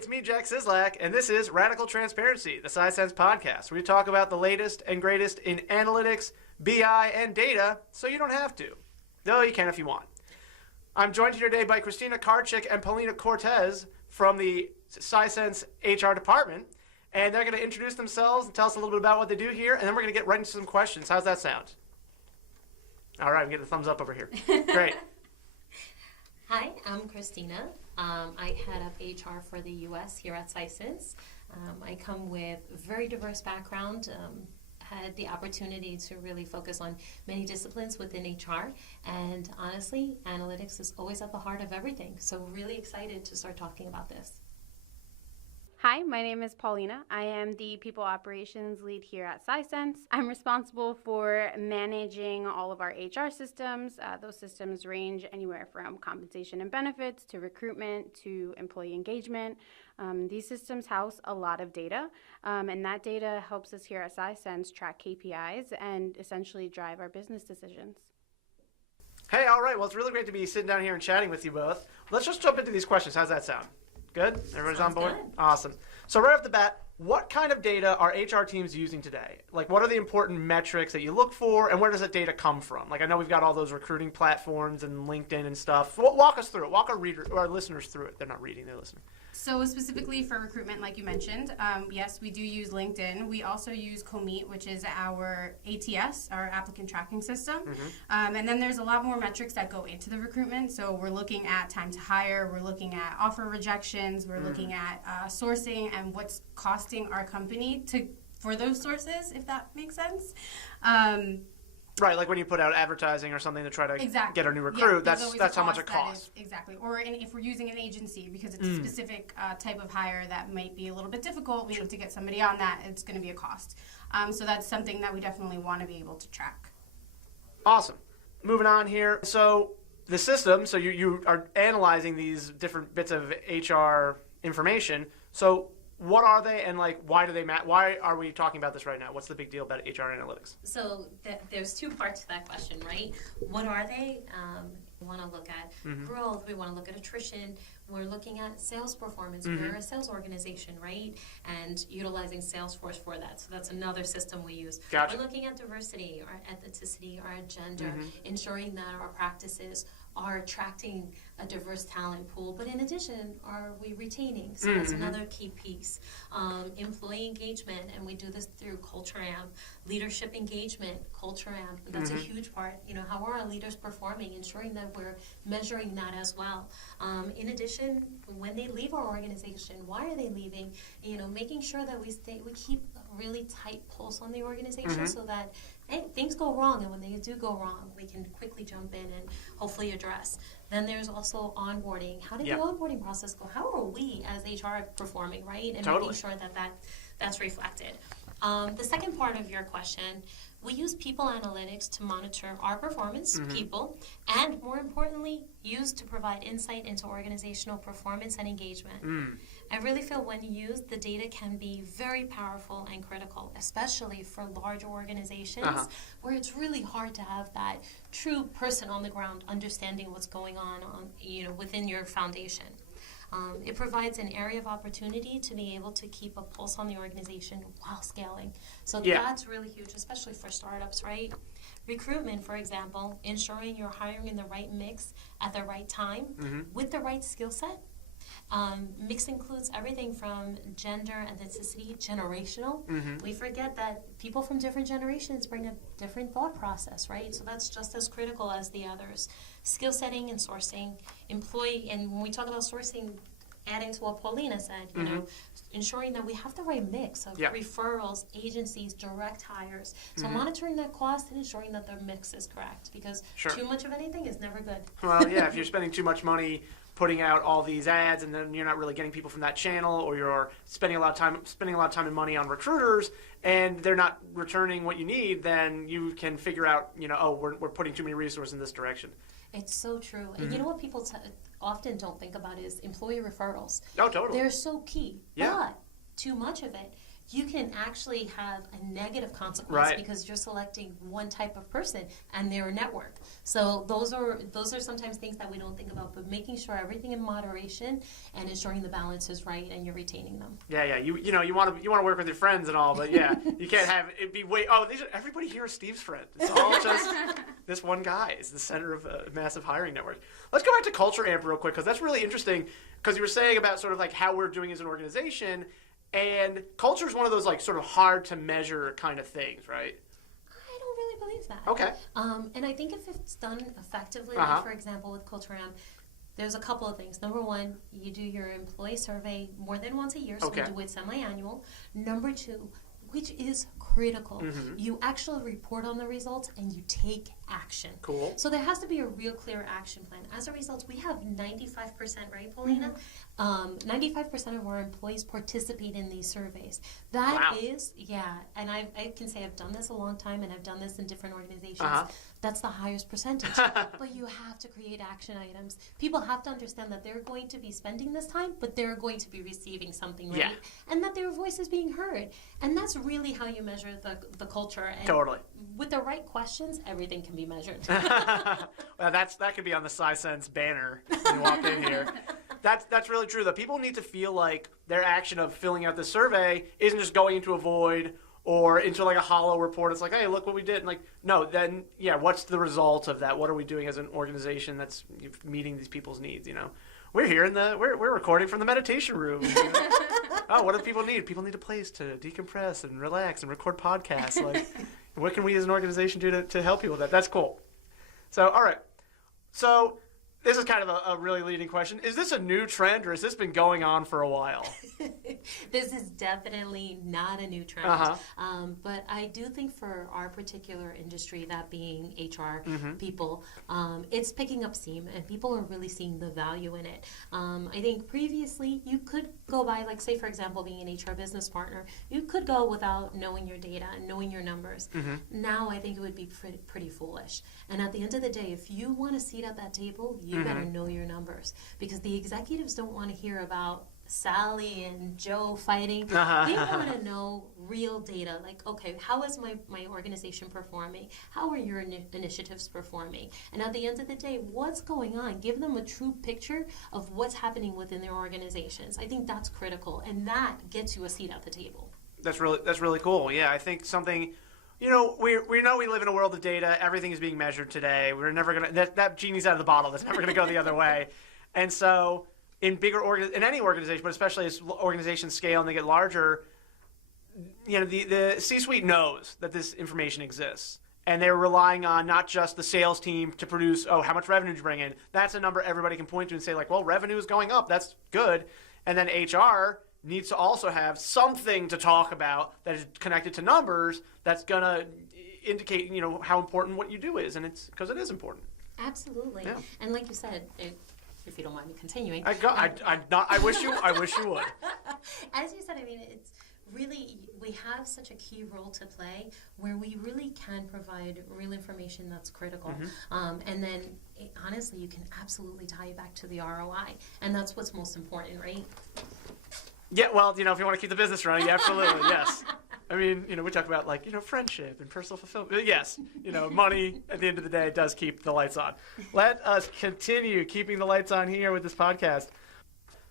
it's me, Jack Cieslak, and this is Radical Transparency, the Sisensers podcast, where we talk about the latest and greatest in analytics, BI, and data, so you don't have to, though you can if you want. I'm joined here today by Kristina, Karcic, and Paulina, Cortes from the Sisensers HR department, and they're going to introduce themselves and tell us a little bit about what they do here, and then we're going to get right into some questions. How's that sound? All right, I'm getting a thumbs up over here. Great. Hi, I'm Kristina. I head up HR for the U.S. here at Sisensers. I come with a very diverse background. Had the opportunity to really focus on many disciplines within HR. And honestly, analytics is always at the heart of everything. So really excited to start talking about this. Hi, my name is Paulina. I am the People Operations Lead here at Sisensers. I'm responsible for managing all of our HR systems. Those systems range anywhere from compensation and benefits to recruitment to employee engagement. These systems house a lot of data, and that data helps us here at Sisensers track KPIs and essentially drive our business decisions. Hey, all right. Well, it's really great to be sitting down here and chatting with you both. Let's just jump into these questions. How's that sound? Good? Everybody's on board? Good. Awesome. So right off the bat, what kind of data are HR teams using today? Like, what are the important metrics that you look for, and where does that data come from? Like, I know we've got all those recruiting platforms and LinkedIn and stuff. Walk us through it. Walk our listeners through it. They're not reading, they're listening. So specifically for recruitment, like you mentioned, yes, we do use LinkedIn. We also use Comeet, which is our ATS, our applicant tracking system. Mm-hmm. And then there's a lot more metrics that go into the recruitment. So we're looking at time to hire, we're looking at offer rejections, we're looking at sourcing and what's costing our company for those sources, if that makes sense. Right, like when you put out advertising or something to try to Exactly. get a new recruit, Yeah, that's how much it costs. Exactly. Or if we're using an agency because it's a specific type of hire that might be a little bit difficult, we need to get somebody on that, it's going to be a cost. So that's something that we definitely want to be able to track. Awesome. Moving on here. So the system, so you are analyzing these different bits of HR information. So what are they, and like why do they matter? Why are we talking about this right now? What's the big deal about HR analytics? So there's two parts to that question, right? What are they? We want to look at growth. We want to look at attrition. We're looking at sales performance. We're a sales organization, right? And utilizing Salesforce for that. So that's another system we use. Gotcha. We're looking at diversity, our ethnicity, our gender, ensuring that our practices are attracting a diverse talent pool, but in addition, are we retaining? So that's another key piece. Employee engagement, and we do this through Culture Amp. Leadership engagement, Culture Amp, that's a huge part. You know, how are our leaders performing, ensuring that we're measuring that as well. In addition, when they leave our organization, why are they leaving? You know, making sure that we keep a really tight pulse on the organization so that, hey, things go wrong, and when they do go wrong, we can quickly jump in and hopefully address. Then there's also onboarding. How did the onboarding process go? How are we as HR performing, right? And making sure that that's reflected. The second part of your question, we use people analytics to monitor our performance, people, and more importantly, use to provide insight into organizational performance and engagement. I really feel when used, the data can be very powerful and critical, especially for larger organizations where it's really hard to have that true person on the ground understanding what's going on within your foundation. It provides an area of opportunity to be able to keep a pulse on the organization while scaling. So that's really huge, especially for startups, right? Recruitment, for example, ensuring you're hiring in the right mix at the right time with the right skill set. Mix includes everything from gender, ethnicity, generational. We forget that people from different generations bring a different thought process, right? So that's just as critical as the others. Skill setting and sourcing, employee, and when we talk about sourcing, adding to what Paulina said, you know, ensuring that we have the right mix of referrals, agencies, direct hires. So monitoring that cost and ensuring that the mix is correct, because too much of anything is never good. Well, yeah, if you're spending too much money putting out all these ads and then you're not really getting people from that channel, or you're spending a lot of time and money on recruiters and they're not returning what you need, then you can figure out, we're putting too many resources in this direction. It's so true. And you know what people often don't think about is employee referrals. Oh, totally. They're so key. Yeah. But too much of it you can actually have a negative consequence because you're selecting one type of person and their network. So those are sometimes things that we don't think about, but making sure everything in moderation and ensuring the balance is right and you're retaining them. Yeah. You know, you want to work with your friends and all, but yeah, you can't have it be everybody here is Steve's friend. It's all just this one guy is the center of a massive hiring network. Let's go back to Culture Amp real quick, because that's really interesting, because you were saying about sort of like how we're doing as an organization. And culture is one of those like sort of hard to measure kind of things, right? I don't really believe that. Okay. And I think if it's done effectively, like for example with Culture Amp, there's a couple of things. Number one, you do your employee survey more than once a year, so we do it semi-annual. Number two, which is critical, you actually report on the results and you take action. Cool. So there has to be a real clear action plan. As a result, we have 95%, right, Paulina? 95% of our employees participate in these surveys. That is, and I can say I've done this a long time, and I've done this in different organizations. That's the highest percentage. But you have to create action items. People have to understand that they're going to be spending this time, but they're going to be receiving something, right? Yeah. And that their voice is being heard. And that's really how you measure the culture. And totally. With the right questions, everything can be measured. Well, that could be on the Sisens banner when you walk in here. That's really true, though. People need to feel like their action of filling out this survey isn't just going into a void or into like a hollow report. It's like, hey, look what we did. And like, no, then, what's the result of that? What are we doing as an organization that's meeting these people's needs, you know? We're here we're recording from the meditation room. Oh, what do people need? People need a place to decompress and relax and record podcasts. Like, what can we as an organization do to help people with that? That's cool. So, all right. So, this is kind of a really leading question. Is this a new trend, or has this been going on for a while? This is definitely not a new trend. But I do think for our particular industry, that being HR people, it's picking up steam, and people are really seeing the value in it. I think previously you could go by, like, say, for example, being an HR business partner, you could go without knowing your data and knowing your numbers. Now I think it would be pretty foolish. And at the end of the day, if you want a seat at that table, you better know your numbers, because the executives don't want to hear about Sally and Joe fighting. They want to know real data, like, okay, how is my organization performing? How are your initiatives performing? And at the end of the day, what's going on? Give them a true picture of what's happening within their organizations. I think that's critical, and that gets you a seat at the table. That's really cool. Yeah, I think something. You know, we know we live in a world of data. Everything is being measured today. We're never going to... That genie's out of the bottle. That's never going to go the other way. And so in in any organization, but especially as organizations scale and they get larger, you know, the C-suite knows that this information exists. And they're relying on not just the sales team to produce, how much revenue did you bring in? That's a number everybody can point to and say, like, well, revenue is going up. That's good. And then HR needs to also have something to talk about that is connected to numbers that's going to indicate, you know, how important what you do is, and it's because it is important. Absolutely. Yeah. And like you said, if you don't mind me continuing. I wish you would. As you said, I mean, it's really, we have such a key role to play where we really can provide real information that's critical. And then, honestly, you can absolutely tie it back to the ROI. And that's what's most important, right? Yeah, well, you know, if you want to keep the business running, absolutely, yes. I mean, you know, we talk about, like, you know, friendship and personal fulfillment. Yes, you know, money, at the end of the day, does keep the lights on. Let us continue keeping the lights on here with this podcast.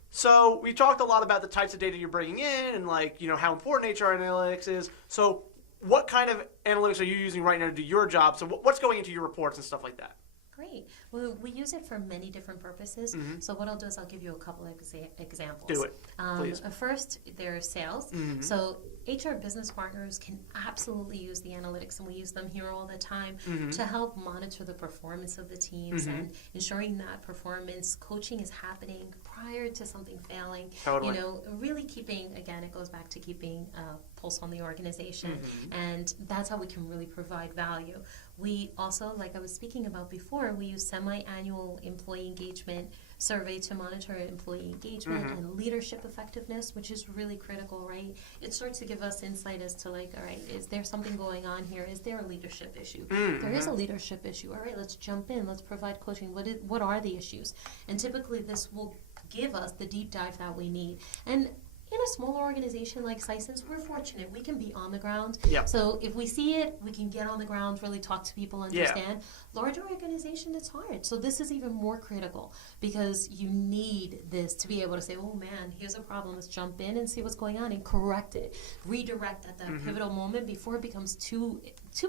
So we talked a lot about the types of data you're bringing in and, like, you know, how important HR analytics is. So what kind of analytics are you using right now to do your job? So what's going into your reports and stuff like that? Great. Well, we use it for many different purposes. So what I'll do is I'll give you a couple of examples. Do it, please. First, there's sales. So HR business partners can absolutely use the analytics, and we use them here all the time to help monitor the performance of the teams and ensuring that performance coaching is happening prior to something failing. Totally. You know, really keeping, again, it goes back to keeping a pulse on the organization, and that's how we can really provide value. We also, like I was speaking about before, we use semi-annual employee engagement survey to monitor employee engagement and leadership effectiveness, which is really critical, right? It starts to give us insight as to, like, all right, is there something going on here? Is there a leadership issue? There is a leadership issue. All right, let's jump in. Let's provide coaching. What are the issues? And typically this will give us the deep dive that we need. And in a smaller organization like Sisens, we're fortunate. We can be on the ground. Yeah. So if we see it, we can get on the ground, really talk to people, understand. Larger organization, it's hard. So this is even more critical because you need this to be able to say, oh man, here's a problem. Let's jump in and see what's going on and correct it. Redirect at that pivotal moment before it becomes too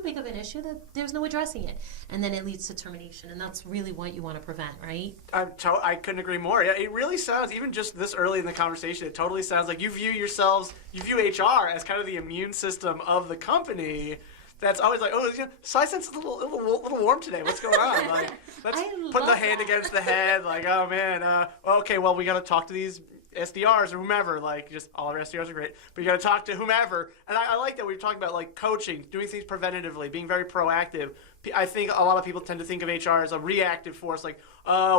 big of an issue that there's no addressing it. And then it leads to termination. And that's really what you want to prevent, right? I couldn't agree more. Yeah, it really sounds, even just this early in the conversation, it totally sounds like you view HR as kind of the immune system of the company. That's always like, oh, Sisens is a little warm today. What's going on? Like, let's put the hand against the head. Like, oh man, okay, well we got to talk to these SDRs or whomever. Like, just all our SDRs are great, but you got to talk to whomever. And I like that we were talking about like coaching, doing things preventatively, being very proactive. I think a lot of people tend to think of HR as a reactive force, like,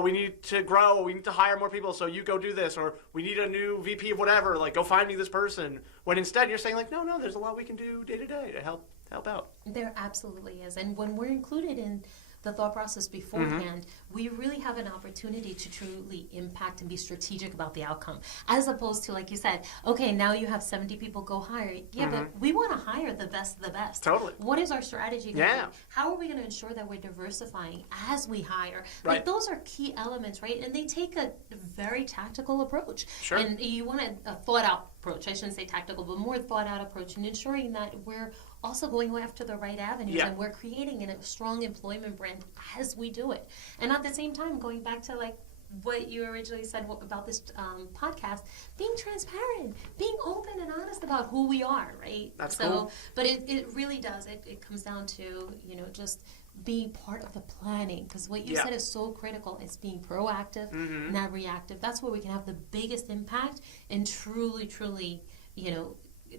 we need to grow, we need to hire more people, so you go do this, or we need a new VP of whatever, like, go find me this person. When instead you're saying, like, no, there's a lot we can do day to day to help out. There absolutely is. And when we're included in the thought process beforehand, we really have an opportunity to truly impact and be strategic about the outcome. As opposed to, like you said, okay, now you have 70 people, go hire. Yeah, but we want to hire the best of the best. Totally. What is our strategy going to be? How are we going to ensure that we're diversifying as we hire? Right. Like, those are key elements, right? And they take a very tactical approach. Sure. And you want a thought-out approach. I shouldn't say tactical, but more thought-out approach, and ensuring that we're also going after the right avenues and we're creating a strong employment brand as we do it. And at the same time, going back to like what you originally said about this podcast, being transparent, being open and honest about who we are, right? That's cool. But it really does. It comes down to, just being part of the planning, because what you said is so critical. It's being proactive, not reactive. That's where we can have the biggest impact and truly,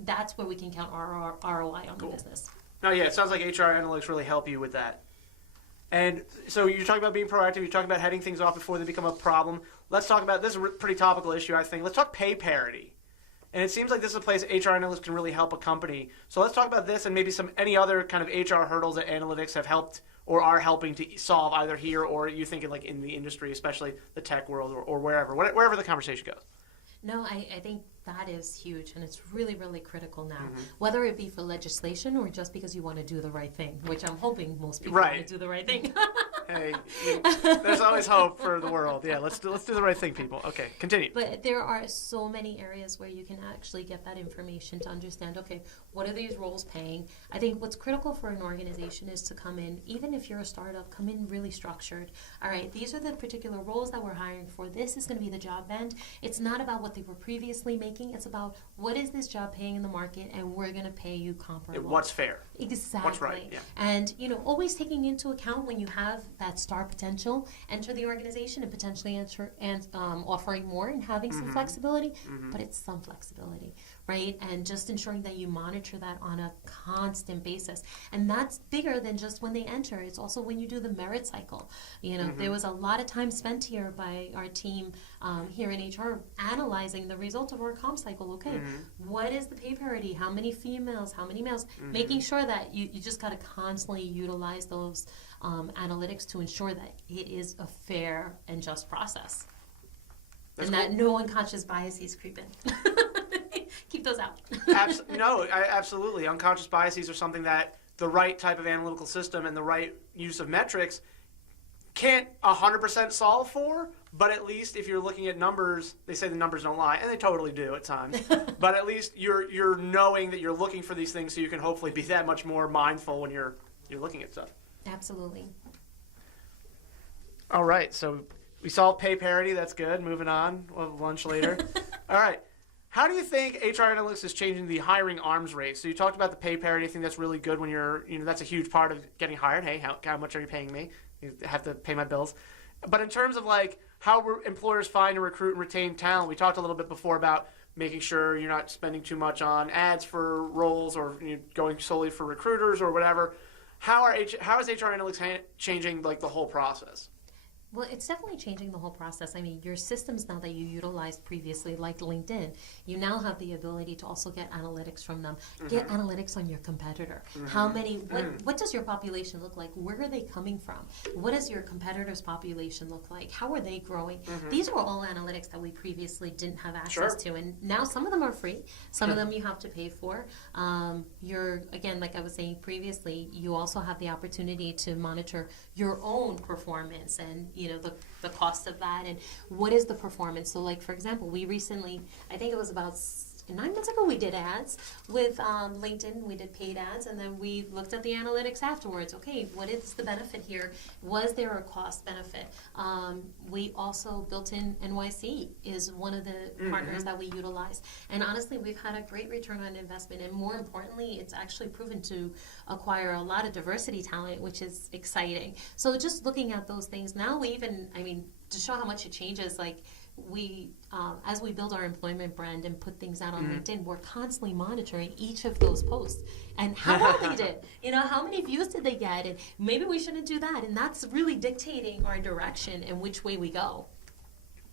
that's where we can count our ROI on the business. No, yeah, it sounds like HR analytics really help you with that. And so you're talking about being proactive. You're talking about heading things off before they become a problem. Let's talk about, this is a pretty topical issue, I think. Let's talk pay parity. And it seems like this is a place HR analysts can really help a company. So let's talk about this and maybe any other kind of HR hurdles that analytics have helped or are helping to solve either here or you think like in the industry, especially the tech world or wherever the conversation goes. No, I think that is huge, and it's really, really critical now, whether it be for legislation or just because you want to do the right thing, which I'm hoping most people want to do the right thing. Hey, there's always hope for the world. Yeah, let's do the right thing, people. Okay, continue. But there are so many areas where you can actually get that information to understand, okay, what are these roles paying? I think what's critical for an organization is to come in, even if you're a startup, come in really structured. All right, these are the particular roles that we're hiring for. This is going to be the job band. It's not about what they were previously making. It's about what is this job paying in the market, and we're going to pay you comparable. What's fair. Exactly. What's right, yeah. And, always taking into account when you have that star potential, enter the organization and potentially offering more and having some flexibility, but it's some flexibility, right? And just ensuring that you monitor that on a constant basis. And that's bigger than just when they enter. It's also when you do the merit cycle. There was a lot of time spent here by our team here in HR analyzing the results of our comp cycle. Okay, what is the pay parity? How many females? How many males? Making sure that you just got to constantly utilize those analytics to ensure that it is a fair and just process. That's and cool. That no unconscious biases creep in. Keep those out. Absolutely. Unconscious biases are something that the right type of analytical system and the right use of metrics can't 100% solve for, but at least if you're looking at numbers, they say the numbers don't lie, and they totally do at times. But at least you're knowing that you're looking for these things, so you can hopefully be that much more mindful when you're looking at stuff. Absolutely. All right, so we solved pay parity. That's good. Moving on. We'll have lunch later. All right. How do you think HR analytics is changing the hiring arms race? So you talked about the pay parity. I think that's really good when that's a huge part of getting hired. Hey, how much are you paying me? You have to pay my bills. But in terms of like how employers find and recruit and retain talent, we talked a little bit before about making sure you're not spending too much on ads for roles or going solely for recruiters or whatever. How is HR analytics changing like the whole process? Well, it's definitely changing the whole process. I mean, your systems now that you utilized previously, like LinkedIn, you now have the ability to also get analytics from them. Get analytics on your competitor. How many, what does your population look like? Where are they coming from? What does your competitor's population look like? How are they growing? These are all analytics that we previously didn't have access to. And now some of them are free. Some of them you have to pay for. Again, like I was saying previously, you also have the opportunity to monitor your own performance and, the cost of that and what is the performance. So like, for example, we recently, I think it was about 9 months ago, we did ads with LinkedIn. We did paid ads, and then we looked at the analytics afterwards. Okay, what is the benefit here? Was there a cost benefit? We also built in NYC is one of the partners that we utilize. And honestly, we've had a great return on investment. And more importantly, it's actually proven to acquire a lot of diversity talent, which is exciting. So just looking at those things, now we even, to show how much it changes, like, as we build our employment brand and put things out on LinkedIn, we're constantly monitoring each of those posts and how well they did. How many views did they get? And maybe we shouldn't do that. And that's really dictating our direction and which way we go.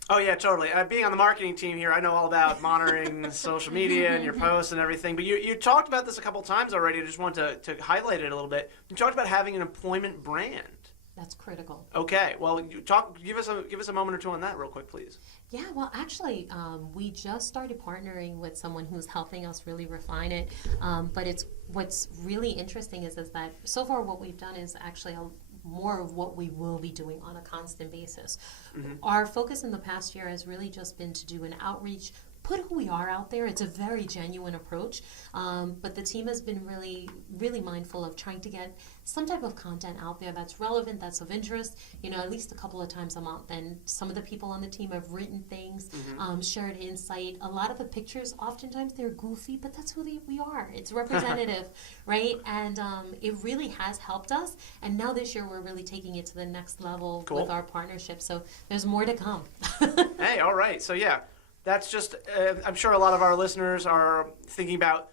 Oh, yeah, totally. Being on the marketing team here, I know all about monitoring social media and your posts and everything. But you talked about this a couple times already. I just wanted to highlight it a little bit. You talked about having an employment brand. That's critical. Okay, well, give us a moment or two on that real quick, please. Yeah, well, actually, we just started partnering with someone who's helping us really refine it. But what's really interesting is that so far what we've done is actually more of what we will be doing on a constant basis. Our focus in the past year has really just been to do an outreach, put who we are out there. It's a very genuine approach, but the team has been really, really mindful of trying to get some type of content out there that's relevant, that's of interest, at least a couple of times a month. And some of the people on the team have written things, shared insight. A lot of the pictures, oftentimes they're goofy, but that's who we are. It's representative, right? And it really has helped us. And now this year we're really taking it to the next level with our partnership. So there's more to come. Hey, all right. So yeah. That's just, I'm sure a lot of our listeners are thinking about,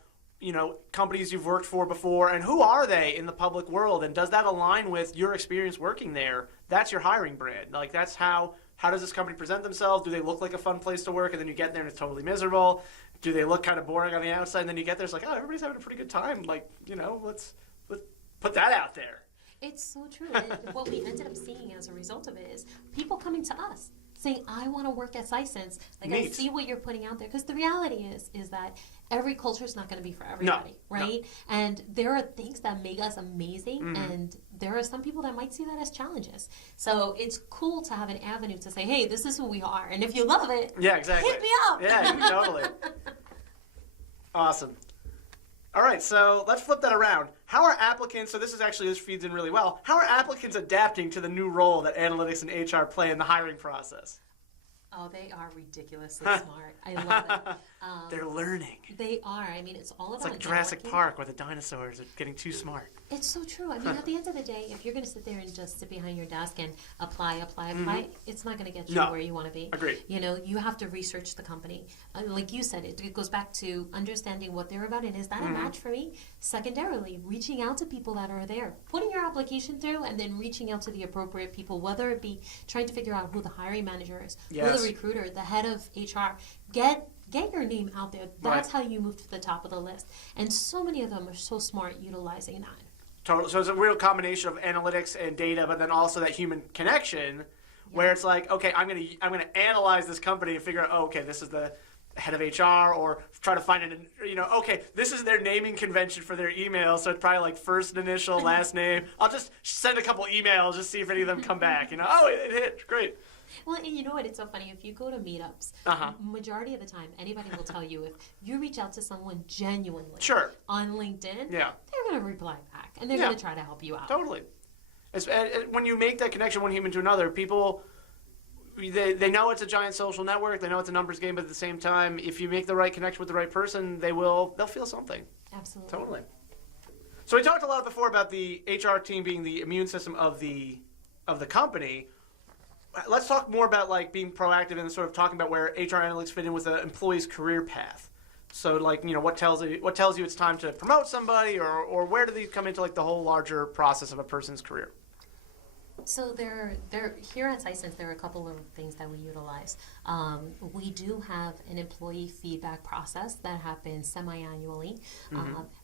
companies you've worked for before, and who are they in the public world, and does that align with your experience working there? That's your hiring brand. Like, that's how does this company present themselves? Do they look like a fun place to work, and then you get there and it's totally miserable? Do they look kind of boring on the outside, and then you get there, it's like, oh, everybody's having a pretty good time. Like, let's put that out there. It's so true. And what we ended up seeing as a result of it is people coming to us, saying, I want to work at Sisens. Like, I see what you're putting out there. Because the reality is that every culture is not going to be for everybody, right? No. And there are things that make us amazing, and there are some people that might see that as challenges. So it's cool to have an avenue to say, hey, this is who we are. And if you love it, hit me up. Yeah, totally. Awesome. All right, so let's flip that around. How are applicants, so this feeds in really well, how are applicants adapting to the new role that analytics and HR play in the hiring process? Oh, they are ridiculously smart. I love it. They're learning. They are. It's all about It's like Jurassic Park where the dinosaurs are getting too smart. It's so true. At the end of the day, if you're going to sit there and just sit behind your desk and apply, it's not going to get you where you want to be. Agreed. You have to research the company. Like you said, it goes back to understanding what they're about and is that a match for me? Secondarily, reaching out to people that are there, putting your application through, and then reaching out to the appropriate people, whether it be trying to figure out who the hiring manager is, who the recruiter, the head of HR. Get your name out there. That's how you move to the top of the list. And so many of them are so smart utilizing that. Totally. So it's a real combination of analytics and data, but then also that human connection, where it's like, okay, I'm gonna analyze this company and figure out, okay, this is the head of HR, or try to find okay, this is their naming convention for their email, so it's probably like first initial, last name. I'll just send a couple emails, just see if any of them come back. Oh, it hit, great. Well, and you know what? It's so funny. If you go to meetups, majority of the time, anybody will tell you if you reach out to someone genuinely on LinkedIn, they're going to reply back, and they're going to try to help you out. Totally. When you make that connection one human to another, people, they know it's a giant social network. They know it's a numbers game, but at the same time, if you make the right connection with the right person, they'll feel something. Absolutely. Totally. So we talked a lot before about the HR team being the immune system of the company. Let's talk more about being proactive and sort of talking about where HR analytics fit in with an employee's career path. So what tells you it's time to promote somebody, or where do these come into the whole larger process of a person's career? So there here at Sisensers, there are a couple of things that we utilize. We do have an employee feedback process that happens semi-annually,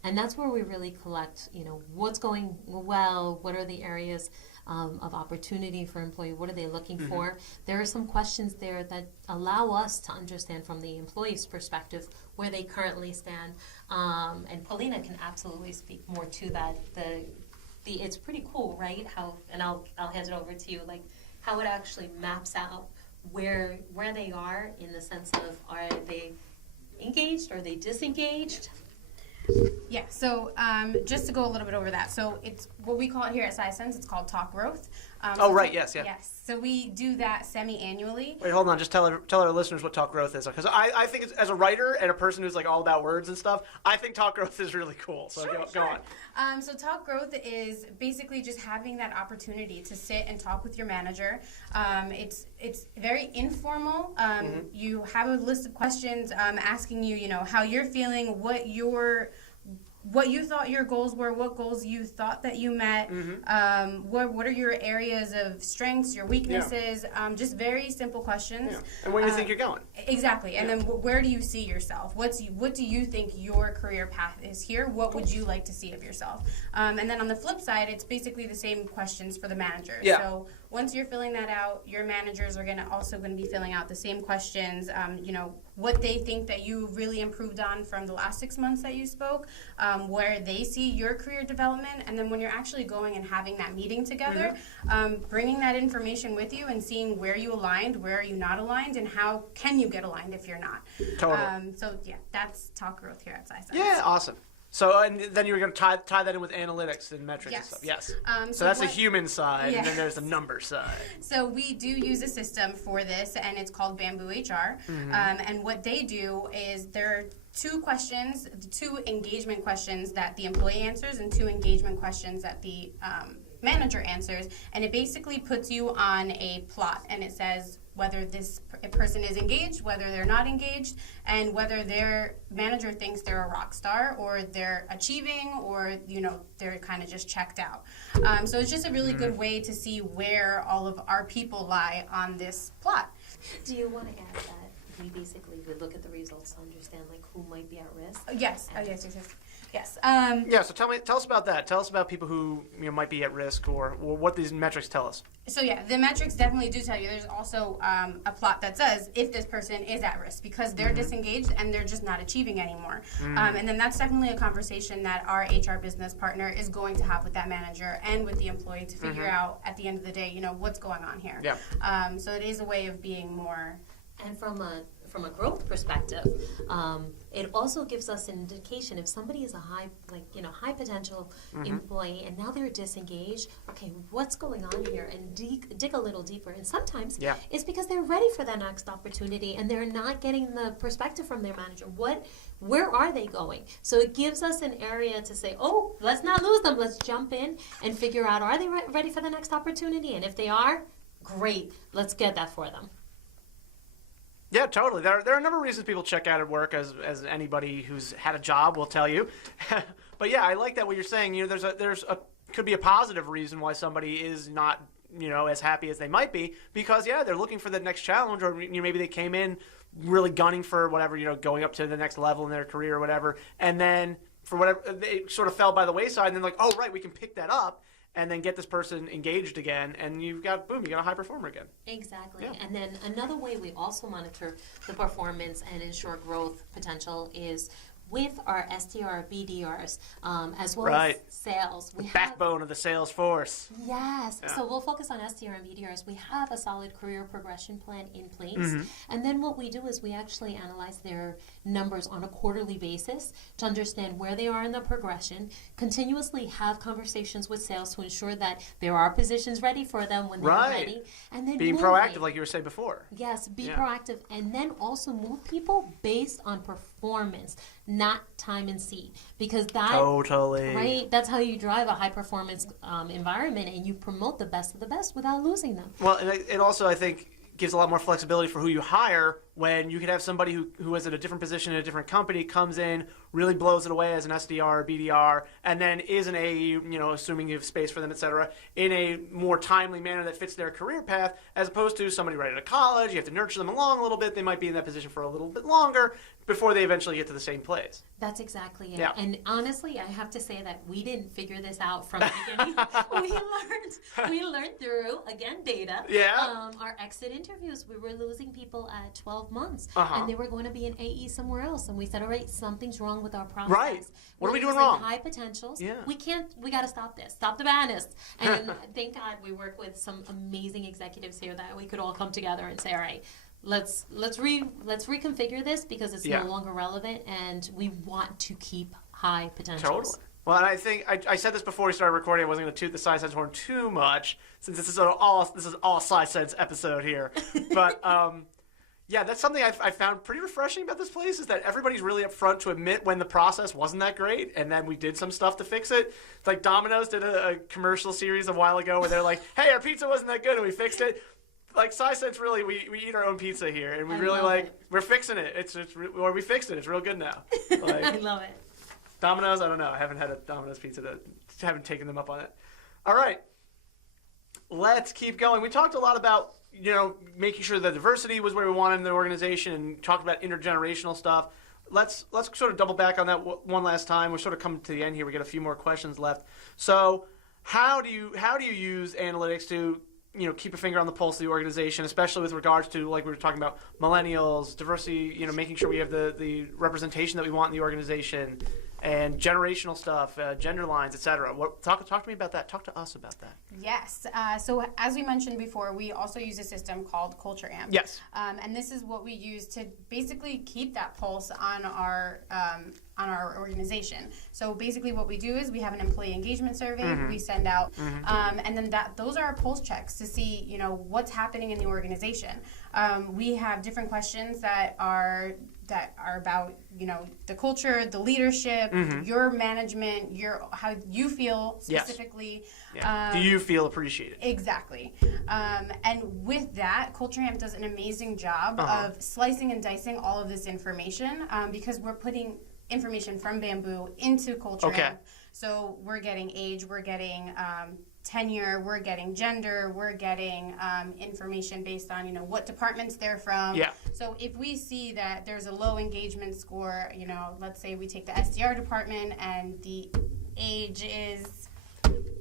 and that's where we really collect, what's going well, what are the areas of opportunity for employee, what are they looking for. There are some questions there that allow us to understand from the employee's perspective where they currently stand, and Paulina can absolutely speak more to that. It's pretty cool, right? I'll hand it over to you, like how it actually maps out where they are in the sense of, are they engaged, are they disengaged? Yeah, so just to go a little bit over that. So it's what we call it here at Sisensers, it's called Talk Growth. Yes. So we do that semi-annually. Wait, hold on. Just tell our listeners what Talk Growth is. Because I think as a writer and a person who's like all about words and stuff, I think Talk Growth is really cool. So go on. So Talk Growth is basically just having that opportunity to sit and talk with your manager. It's very informal. You have a list of questions asking you, how you're feeling, what you thought your goals were, what goals you thought that you met, what are your areas of strengths, your weaknesses, just very simple questions. Yeah. And where do you think you're going? Exactly. And then where do you see yourself? What do you think your career path is here? What would you like to see of yourself? And then on the flip side, it's basically the same questions for the managers. Yeah. So once you're filling that out, your managers are also going to be filling out the same questions, what they think that you really improved on from the last 6 months that you spoke, where they see your career development, and then when you're actually going and having that meeting together, bringing that information with you and seeing where you aligned, where are you not aligned, and how can you get aligned if you're not. Totally. So yeah, that's Talk Growth here at Sisensers. Yeah, awesome. So, and then you were going to tie that in with analytics and metrics and stuff. Yes. So that's the human side, Yeah. and then there's the number side. So we do use a system for this, and it's called Bamboo HR. And what they do is there are two engagement questions that the employee answers and two engagement questions that the manager answers. And it basically puts you on a plot, and it says whether this person is engaged, whether they're not engaged, and whether their manager thinks they're a rock star, or they're achieving, or they're kind of just checked out. So it's just a really good way to see where all of our people lie on this plot. Do you want to add that we basically would look at the results to understand like who might be at risk? Yes. Yes. So tell us about that. Tell us about people who might be at risk, or what these metrics tell us. So yeah, the metrics definitely do tell you. There's also a plot that says if this person is at risk because they're disengaged and they're just not achieving anymore. And then that's definitely a conversation that our HR business partner is going to have with that manager and with the employee to figure out at the end of the day, what's going on here. Yeah. So it is a way of being more. And from a growth perspective, it also gives us an indication if somebody is a high potential employee and now they're disengaged. Okay, what's going on here? And dig a little deeper. And sometimes it's because they're ready for that next opportunity and they're not getting the perspective from their manager. Where are they going? So it gives us an area to say, oh, let's not lose them. Let's jump in and figure out, are they ready for the next opportunity? And if they are, great. Let's get that for them. Yeah, totally. There are a number of reasons people check out at work, as anybody who's had a job will tell you. But yeah, I like that what you're saying. Could be a positive reason why somebody is not as happy as they might be, because they're looking for the next challenge, or maybe they came in really gunning for whatever, going up to the next level in their career or whatever, and then for whatever they sort of fell by the wayside, and then like, oh right, we can pick that up and then get this person engaged again, and you got a high performer again. Exactly. Yeah. And then another way we also monitor the performance and ensure growth potential is with our SDR, BDRs, as well as sales. The backbone of the sales force. Yes. Yeah. So we'll focus on SDR and BDRs. We have a solid career progression plan in place. And then what we do is we actually analyze their numbers on a quarterly basis to understand where they are in the progression, continuously have conversations with sales to ensure that there are positions ready for them when they're ready. And then being proactive, like you were saying before. Yes, be proactive. And then also move people based on performance, not time and seat, because that's how you drive a high performance environment, and you promote the best of the best without losing them. Well, and it also, I think, gives a lot more flexibility for who you hire when you could have somebody who is at a different position in a different company comes in, really blows it away as an SDR or BDR, and then is an AE, assuming you have space for them, et cetera, in a more timely manner that fits their career path, as opposed to somebody right out of college. You have to nurture them along a little bit. They might be in that position for a little bit longer before they eventually get to the same place. That's exactly it. Yeah. And honestly, I have to say that we didn't figure this out from the beginning. we learned through, again, data. Yeah. Our exit interviews, we were losing people at 12 months, Uh-huh. and they were going to be an AE somewhere else. And we said, all right, something's wrong with our process. Right. What are we doing losing wrong? High potentials. Yeah. We got to stop this. Stop the madness. And thank God we work with some amazing executives here that we could all come together and say, all right, let's reconfigure this because it's no longer relevant, and we want to keep high potentials. Totally. Well, and I think I said this before we started recording. I wasn't going to toot the Sisense horn too much since this is all Sisense episode here. But yeah, that's something I found pretty refreshing about this place is that everybody's really upfront to admit when the process wasn't that great, and then we did some stuff to fix it. It's like Domino's did a commercial series a while ago where they're like, "Hey, our pizza wasn't that good, and we fixed it." Like Sisense, really, we eat our own pizza here, and we we're fixing it. Or we fixed it. It's real good now. Like, I love it. Domino's, I don't know. I haven't had a Domino's pizza. Haven't taken them up on it. All right, let's keep going. We talked a lot about making sure that diversity was where we wanted in the organization, and talked about intergenerational stuff. Let's sort of double back on that one last time. We're sort of coming to the end here. We got a few more questions left. So, how do you use analytics to keep a finger on the pulse of the organization, especially with regards to, like we were talking about, millennials, diversity, making sure we have the representation that we want in the organization, and generational stuff, gender lines, etc. Talk to me about that. Talk to us about that. Yes. So as we mentioned before, we also use a system called Culture Amp. Yes. And this is what we use to basically keep that pulse on our organization. So basically what we do is we have an employee engagement survey we send out, and then those are our pulse checks to see what's happening in the organization. We have different questions that are about the culture, the leadership, your management, how you feel specifically. Yes. Yeah. Do you feel appreciated? Exactly. And with that, Culture Amp does an amazing job of slicing and dicing all of this information because we're putting information from Bamboo into Culture Amp. So we're getting age, we're getting tenure, we're getting gender, we're getting information based on what departments they're from. Yeah. So if we see that there's a low engagement score, let's say we take the SDR department and the age is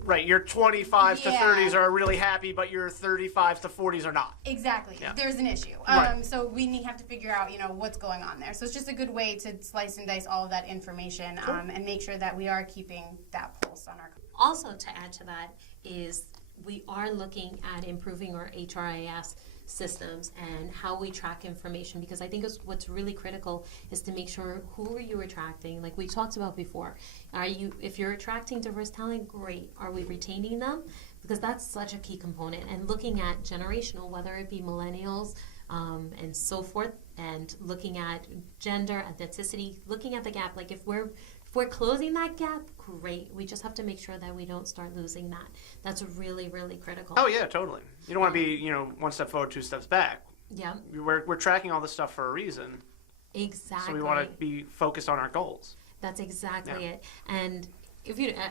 right. Your 25s to 30s are really happy, but your 35s to 40s are not. Exactly. Yeah. There's an issue. Right. So we have to figure out what's going on there. So it's just a good way to slice and dice all of that information and make sure that we are keeping that pulse on our. Also, to add to that is we are looking at improving our HRIS systems and how we track information, because I think what's really critical is to make sure who are you attracting, like we talked about before. If you're attracting diverse talent, great. Are we retaining them? Because that's such a key component. And looking at generational, whether it be millennials and so forth, and looking at gender, ethnicity, looking at the gap, like if we're closing that gap, great. We just have to make sure that we don't start losing that. That's really, really critical. Oh, yeah, totally. You don't want to be, one step forward, two steps back. Yeah. We're tracking all this stuff for a reason. Exactly. So we want to be focused on our goals. That's exactly it. And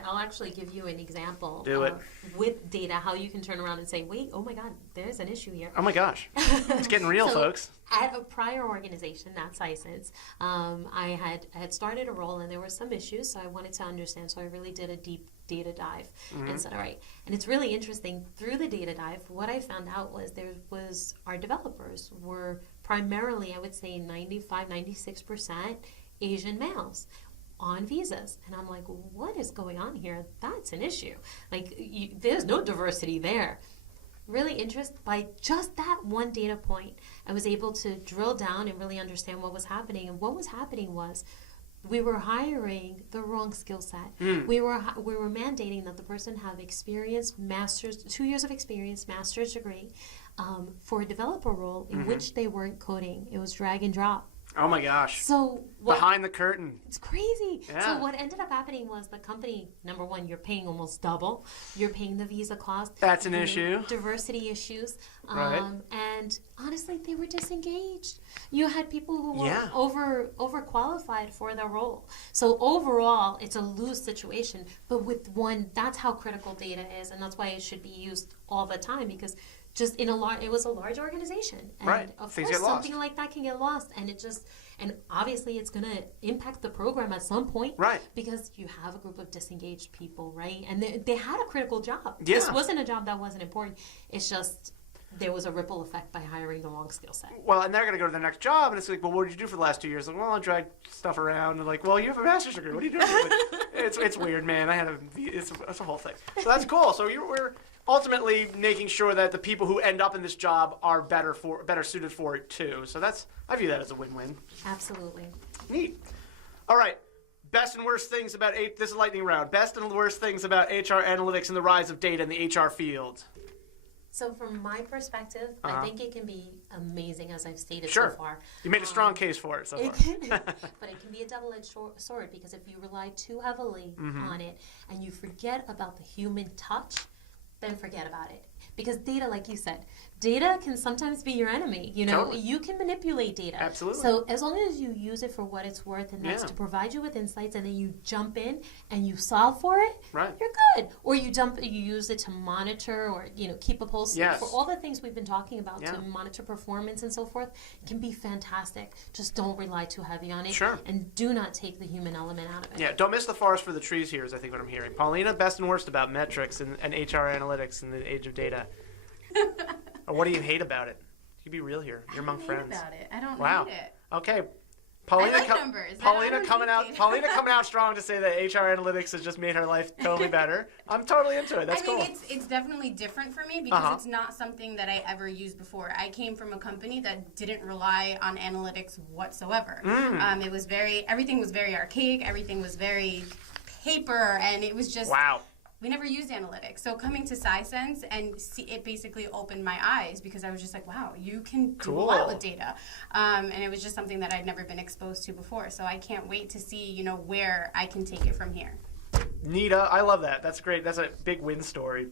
I'll actually give you an example. Do it. With data, how you can turn around and say, wait, oh my God, there's an issue here. Oh my gosh. It's getting real, folks. At a prior organization, not Sisense, I had started a role and there were some issues, so I wanted to understand. So I really did a deep data dive and said, all right. And it's really interesting. Through the data dive, what I found out was our developers were primarily, I would say 95, 96% Asian males on visas. And I'm like, what is going on here? That's an issue. Like, there's no diversity there. Really interested by just that one data point. I was able to drill down and really understand what was happening. And what was happening was we were hiring the wrong skill set. We were mandating that the person have experience, 2 years of experience, master's degree, for a developer role in which they weren't coding. It was drag and drop. Oh my gosh. So behind the curtain. It's crazy. Yeah. So what ended up happening was the company, number one, you're paying almost double. You're paying the visa cost. That's an issue. Diversity issues. Right. And honestly, they were disengaged. You had people who were Yeah. overqualified for their role. So overall, it's a lose situation. But with one, that's how critical data is, and that's why it should be used all the time, because just it was a large organization, and right. of Things course get lost. something like that can get lost, and obviously it's going to impact the program at some point, right? Because you have a group of disengaged people, right? And they had a critical job. Yeah. This wasn't a job that wasn't important. It's just there was a ripple effect by hiring the wrong skill set. Well, and they're going to go to their next job, and it's like, well, what did you do for the last 2 years? Like, well, I drag stuff around. And like, well, you have a master's degree. What are you doing? Like, it's weird, man. It's a whole thing. So that's cool. So we're ultimately making sure that the people who end up in this job are better suited for it too. So I view that as a win-win. Absolutely. Neat. All right. Best and worst things about this is lightning round. Best and worst things about HR analytics and the rise of data in the HR field. So from my perspective, I think it can be amazing, as I've stated so far. You made a strong case for it so far. But it can be a double-edged sword, because if you rely too heavily on it and you forget about the human touch, then forget about it. Because data, like you said, data can sometimes be your enemy. You know, Totally. You can manipulate data. Absolutely. So as long as you use it for what it's worth, and that's Yeah. to provide you with insights, and then you jump in and you solve for it, Right. you're good. Or you use it to monitor, or keep a pulse. Yes. For all the things we've been talking about, Yeah. to monitor performance and so forth, it can be fantastic. Just don't rely too heavy on it. Sure. And do not take the human element out of it. Yeah, don't miss the forest for the trees here is I think what I'm hearing. Paulina, best and worst about metrics and HR analytics in the age of data. Or what do you hate about it? You be real here. You're among friends. About it. I don't Wow. hate it. Okay. Paulina, I like numbers. Paulina coming out strong to say that HR analytics has just made her life totally better. I'm totally into it. That's I mean, cool. it's definitely different for me because it's not something that I ever used before. I came from a company that didn't rely on analytics whatsoever. It was everything was very archaic. Everything was very paper, and it was just Wow. We never used analytics. So coming to Sisens and it basically opened my eyes, because I was just like, wow, you can do a lot with data. And it was just something that I'd never been exposed to before. So I can't wait to see, where I can take it from here. Nita, I love that. That's great. That's a big win story.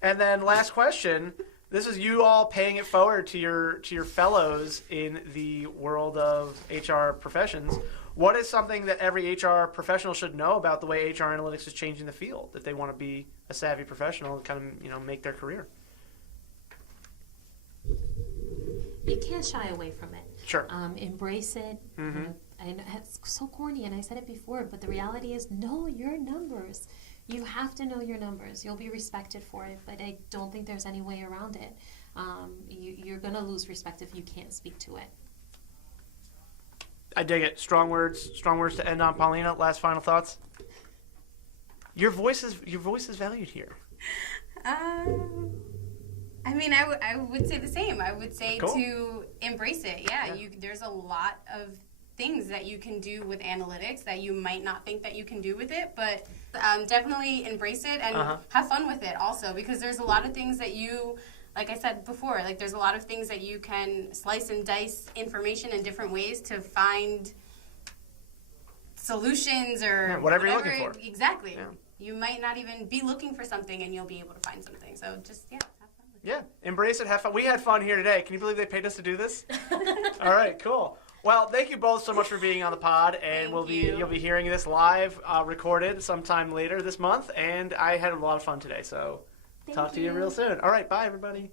And then last question. This is you all paying it forward to your fellows in the world of HR professions. What is something that every HR professional should know about the way HR analytics is changing the field if they want to be a savvy professional and kind of make their career? You can't shy away from it. Sure. Embrace it. And it's so corny, and I said it before, but the reality is know your numbers. You have to know your numbers. You'll be respected for it, but I don't think there's any way around it. You're going to lose respect if you can't speak to it. I dig it. Strong words to end on. Paulina, last final thoughts? Your voice is valued here. I mean, I would say the same. I would say to embrace it. Yeah. There's a lot of things that you can do with analytics that you might not think that you can do with it, but definitely embrace it and have fun with it also, because there's a lot of things that like I said before, there's a lot of things that you can slice and dice information in different ways to find solutions or whatever you're looking for. Exactly. Yeah. You might not even be looking for something, and you'll be able to find something. So just, have fun with it. Yeah, embrace it, have fun. We had fun here today. Can you believe they paid us to do this? All right, cool. Well, thank you both so much for being on the pod, and you'll be hearing this live recorded sometime later this month, and I had a lot of fun today, so talk to you real soon. All right, bye everybody.